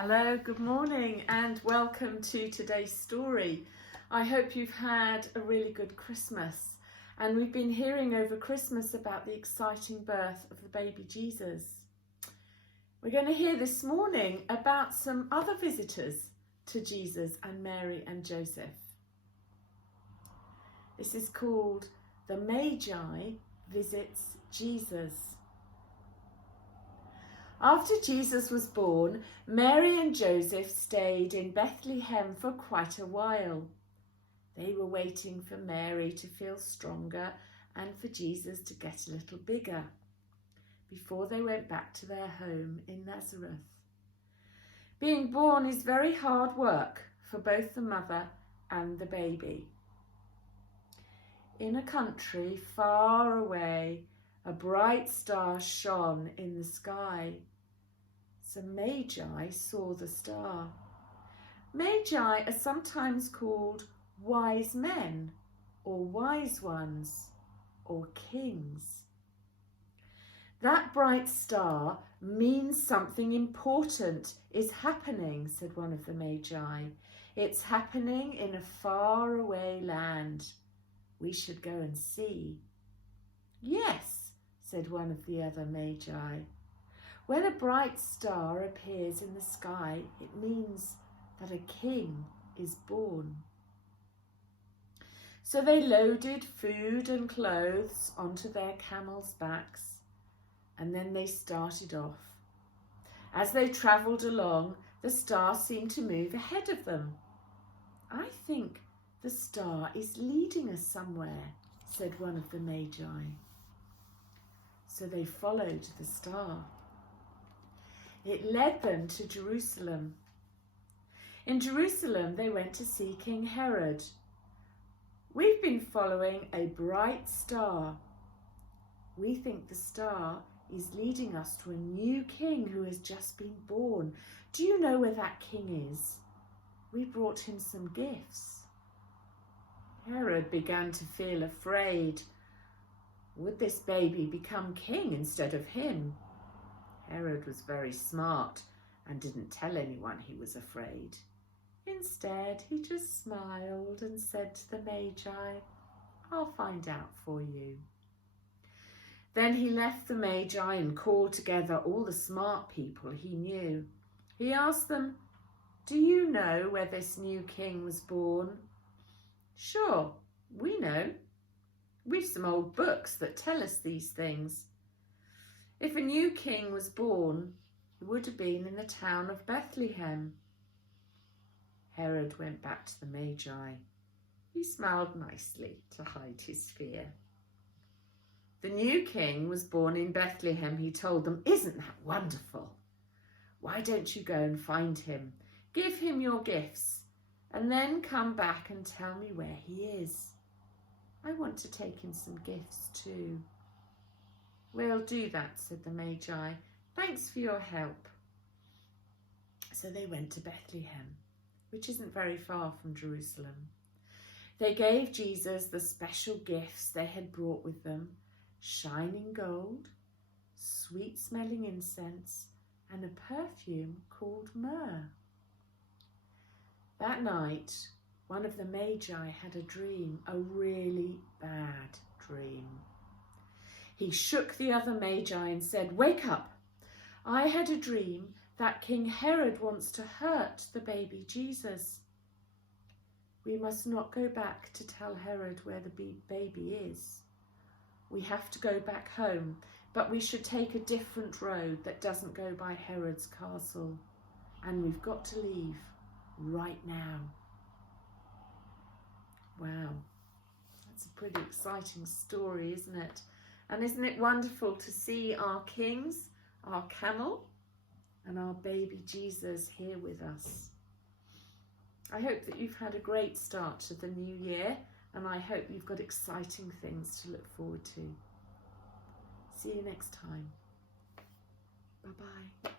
Hello, good morning and welcome to today's story. I hope you've had a really good Christmas, and we've been hearing over Christmas about the exciting birth of the baby Jesus. We're going to hear this morning about some other visitors to Jesus and Mary and Joseph. This is called The Magi Visits Jesus. After Jesus was born, Mary and Joseph stayed in Bethlehem for quite a while. They were waiting for Mary to feel stronger and for Jesus to get a little bigger before they went back to their home in Nazareth. Being born is very hard work for both the mother and the baby. In a country far away, a bright star shone in the sky. Some Magi saw the star. Magi are sometimes called wise men or wise ones or kings. That bright star means something important is happening, said one of the Magi. It's happening in a faraway land. We should go and see. Yes, said one of the other Magi. When a bright star appears in the sky, it means that a king is born. So they loaded food and clothes onto their camels' backs, and then they started off. As they travelled along, the star seemed to move ahead of them. I think the star is leading us somewhere, said one of the Magi. So they followed the star. It led them to Jerusalem. In Jerusalem, they went to see King Herod. We've been following a bright star. We think the star is leading us to a new king who has just been born. Do you know where that king is? We brought him some gifts. Herod began to feel afraid. Would this baby become king instead of him? Herod was very smart and didn't tell anyone he was afraid. Instead, he just smiled and said to the Magi, I'll find out for you. Then he left the Magi and called together all the smart people he knew. He asked them, do you know where this new king was born? Sure, we know. We've some old books that tell us these things. If a new king was born, he would have been in the town of Bethlehem. Herod went back to the Magi. He smiled nicely to hide his fear. The new king was born in Bethlehem, he told them. Isn't that wonderful? Why don't you go and find him? Give him your gifts and then come back and tell me where he is. I want to take him some gifts too. We'll do that, said the Magi. Thanks for your help. So they went to Bethlehem, which isn't very far from Jerusalem. They gave Jesus the special gifts they had brought with them, shining gold, sweet-smelling incense, and a perfume called myrrh. That night, one of the Magi had a dream, a really bad dream. He shook the other Magi and said, wake up! I had a dream that King Herod wants to hurt the baby Jesus. We must not go back to tell Herod where the baby is. We have to go back home, but we should take a different road that doesn't go by Herod's castle. And we've got to leave right now. Wow, that's a pretty exciting story, isn't it? And isn't it wonderful to see our kings, our camel, and our baby Jesus here with us? I hope that you've had a great start to the new year, and I hope you've got exciting things to look forward to. See you next time. Bye-bye.